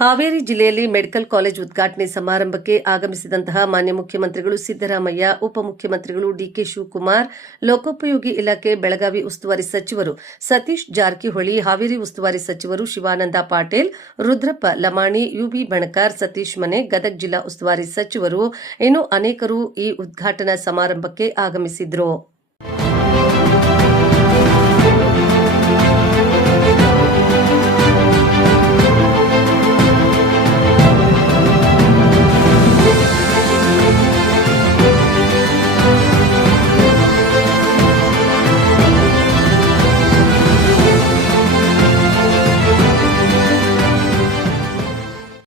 ಹಾವೇರಿ ಜಿಲ್ಲೆಯಲ್ಲಿ medical college ಉದ್ಘಾಟನೆ ಸಮಾರಂಭಕ್ಕೆ ಆಗಮಿಸಿದಂತಹ ಮಾನ್ಯ ಮುಖ್ಯಮಂತ್ರಿಗಳು ಸಿದ್ದರಾಮಯ್ಯ, ಉಪಮುಖ್ಯಮಂತ್ರಿಗಳು ಡಿಕೆ ಶಿವಕುಮಾರ್, ಲೋಕೋಪಯೋಗಿ ಇಲಾಖೆ ಬೆಳಗಾವಿ ಉಸ್ತುವಾರಿ ಸಚಿವರು ಸತೀಶ್ ಜಾರಕಿಹೊಳಿ, ಹಾವೇರಿ ಉಸ್ತುವಾರಿ ಸಚಿವರು ಶಿವಾನಂದ ಪಾಟೀಲ್, ರುದ್ರಪ್ಪ ಲಮಾಣಿ, ಯುಬಿ ಬಣಕಾರ್, ಸತೀಶ್ ಮನೆ, ಗದಗ ಜಿಲ್ಲಾ ಉಸ್ತುವಾರಿ ಸಚಿವರು, ಇನ್ನು ಅನೇಕರು ಈ ಉದ್ಘಾಟನಾ ಸಮಾರಂಭಕ್ಕೆ ಆಗಮಿಸಿದ್ರು.